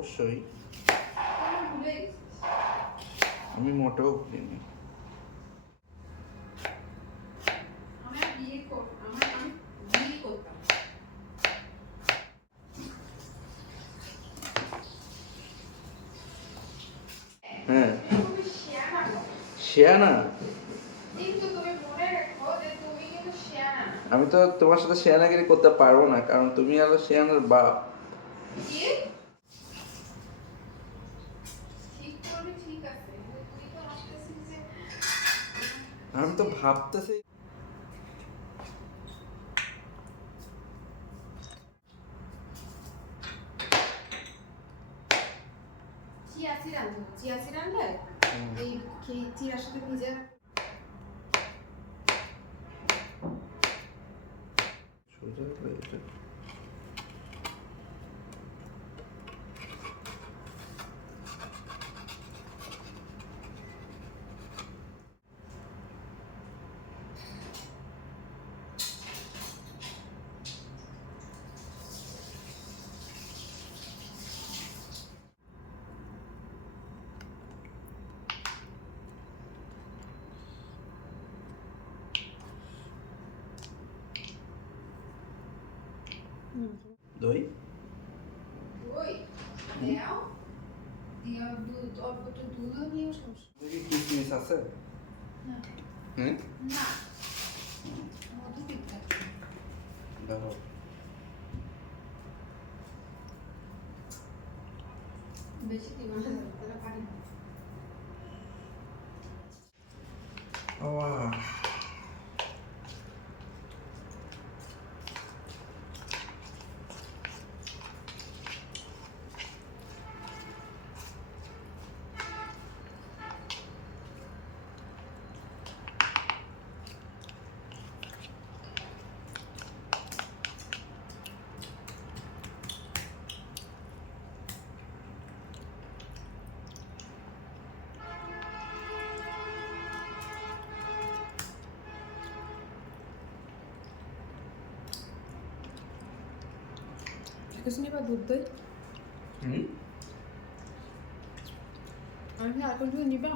অবশ্যই। তুমি ভুলে গেছিস। আমি মোটেও ভুলিনি। আমি বিয়ে করতাম। হ্যাঁ, তুমি শিয়ানা গো। শেয়ানা। কিন্তু তুমি মনে রাখো যে তুমি কিন্তু শিয়ানা না। আমি তো তোমার সাথে শেয়ানাগিরি করতে পারবো না, কারণ তুমি হলো শেয়ানার বাপ। কি? ঠিক করবি, ঠিক আছে, কিন্তু তুই তো আসতেছিস যে আমি তো ভাবতেছি। চিয়া সিড আনতে হবে। চিয়া সিড আনলে এই চিয়ার সাথে ভিজে সোজা হয়ে গেছে। দই দই দাও। দিয়া দুধ, অল্প একটু দুধও নিয়ে সমস্যা দেখি কিসমিস আছে। না। হ্যাঁ, না, মধু পিঠা। দেখো। বেশি দিন না, তাহলে পানি না। আহ, কিছু নিবা দুধ দই? হুম, আমি আর কোন নিবা?